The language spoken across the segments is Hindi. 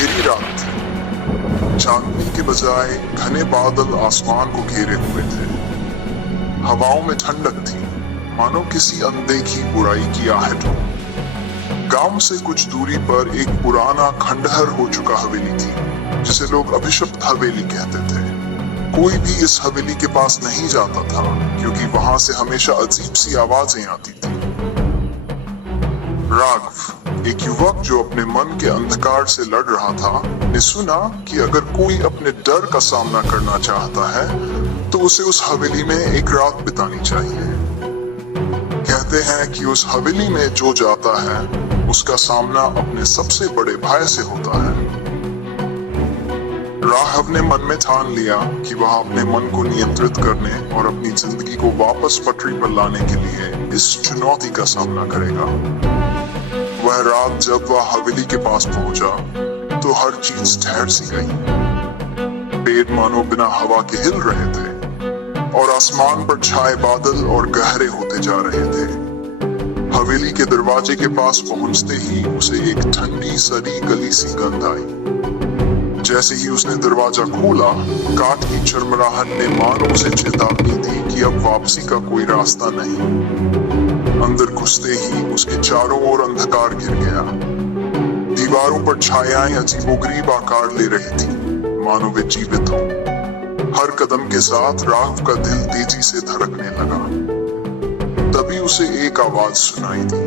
अंधेरी रात थी। चांदनी के बजाय घने बादल आसमान को घेरे हुए थे। हवाओं में ठंडक थी, मानो किसी अनदेखी बुराई की आहट हो। गांव से कुछ दूरी पर एक पुराना खंडहर हो चुका हवेली थी, जिसे लोग अभिशप्त हवेली कहते थे। कोई भी इस हवेली के पास नहीं जाता था, क्योंकि वहां से हमेशा अजीब सी आवाजें आती थी। राघव, एक युवक जो अपने मन के अंधकार से लड़ रहा था, ने सुना कि अगर कोई अपने डर का सामना करना चाहता है तो उसे उस हवेली में एक रात बितानी चाहिए। कहते हैं कि उस हवेली में जो जाता है उसका सामना अपने सबसे बड़े भय से होता है। राघव ने मन में ठान लिया कि वह अपने मन को नियंत्रित करने और अपनी जिंदगी को वापस पटरी पर लाने के लिए इस चुनौती का सामना करेगा। वह रात जब वह हवेली के पास पहुंचा तो हर चीज ठहर सी गई। पेड़ मानो बिना हवा के हिल रहे थे और आसमान पर छाए बादल और गहरे होते जा रहे थे। हवेली के दरवाजे के पास पहुंचते ही उसे एक ठंडी सड़ी गली सी गंध आई। जैसे ही उसने दरवाजा खोला, काठ की चरमराहट ने मानो उसे चेतावनी दी कि अब वापसी का कोई रास्ता नहीं। अंदर घुसते ही उसके चारों ओर अंधकार घिर गया। दीवारों पर छायाएं अजीबोगरीब आकार ले रही थी, मानो वे जीवित हो। हर कदम के साथ राघव का दिल तेजी से धड़कने लगा। तभी उसे एक आवाज सुनाई दी।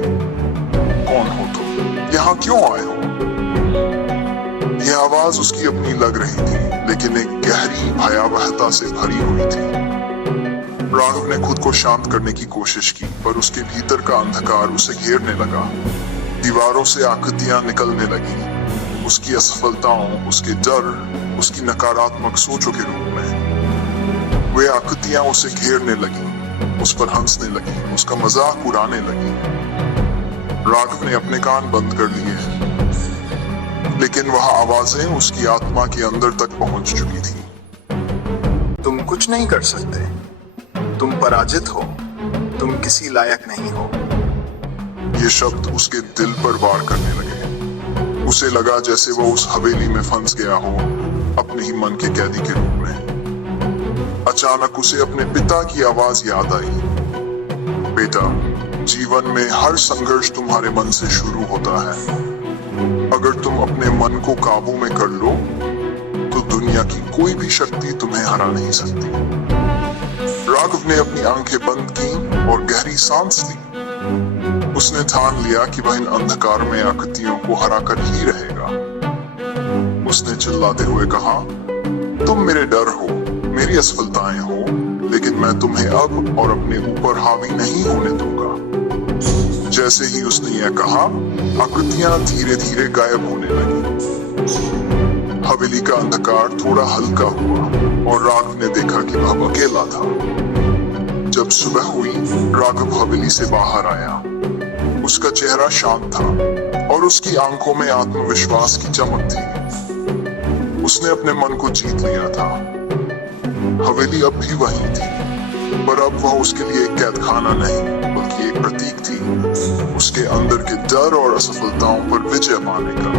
कौन हो तुम? यहाँ क्यों आए हो? यह आवाज उसकी अपनी लग रही थी, लेकिन एक गहरी भयावहता से भरी हुई थी। राघव ने खुद को शांत करने की कोशिश की, पर उसके भीतर का अंधकार उसे घेरने लगा। दीवारों से आकृतियां निकलने लगी, उसकी असफलताओं, उसके डर, उसकी नकारात्मक सोचों के रूप में। वे आकृतियां उसे घेरने लगी, उस पर हंसने लगी, उसका मजाक उड़ाने लगी। राघव ने अपने कान बंद कर लिए, लेकिन वह आवाजें उसकी आत्मा के अंदर तक पहुंच चुकी थी। तुम कुछ नहीं कर सकते, तुम पराजित हो, तुम किसी लायक नहीं हो। ये शब्द उसके दिल पर वार करने लगे। उसे लगा जैसे वो उस हवेली में फंस गया हो, अपने ही मन के कैदी के रूप में। अचानक उसे अपने पिता की आवाज याद आई। बेटा, जीवन में हर संघर्ष तुम्हारे मन से शुरू होता है। अगर तुम अपने मन को काबू में कर लो तो दुनिया की कोई भी शक्ति तुम्हें हरा नहीं सकती। राघव ने अपनी आंखें बंद की और गहरी सांस ली। उसने ठान लिया कि वह इन अंधकार में आकृतियों को हराकर ही रहेगा। उसने चिल्लाते हुए कहा, तुम मेरे डर हो, मेरी असफलताएं हो, लेकिन मैं तुम्हें अब और अपने ऊपर हावी नहीं होने दूंगा। जैसे ही उसने यह कहा, आकृतियां धीरे धीरे गायब होने लगी। हवेली का अंधकार थोड़ा हल्का हुआ और राघव ने देखा कि वह अकेला था। जब सुबह हुई, राघव हवेली से बाहर आया। उसका चेहरा शांत था और उसकी आंखों में आत्मविश्वास की चमक थी। उसने अपने मन को जीत लिया था। हवेली अब भी वही थी, पर अब वह उसके लिए एक कैदखाना नहीं, बल्कि एक प्रतीक थी उसके अंदर के डर और असफलताओं पर विजय पाने का।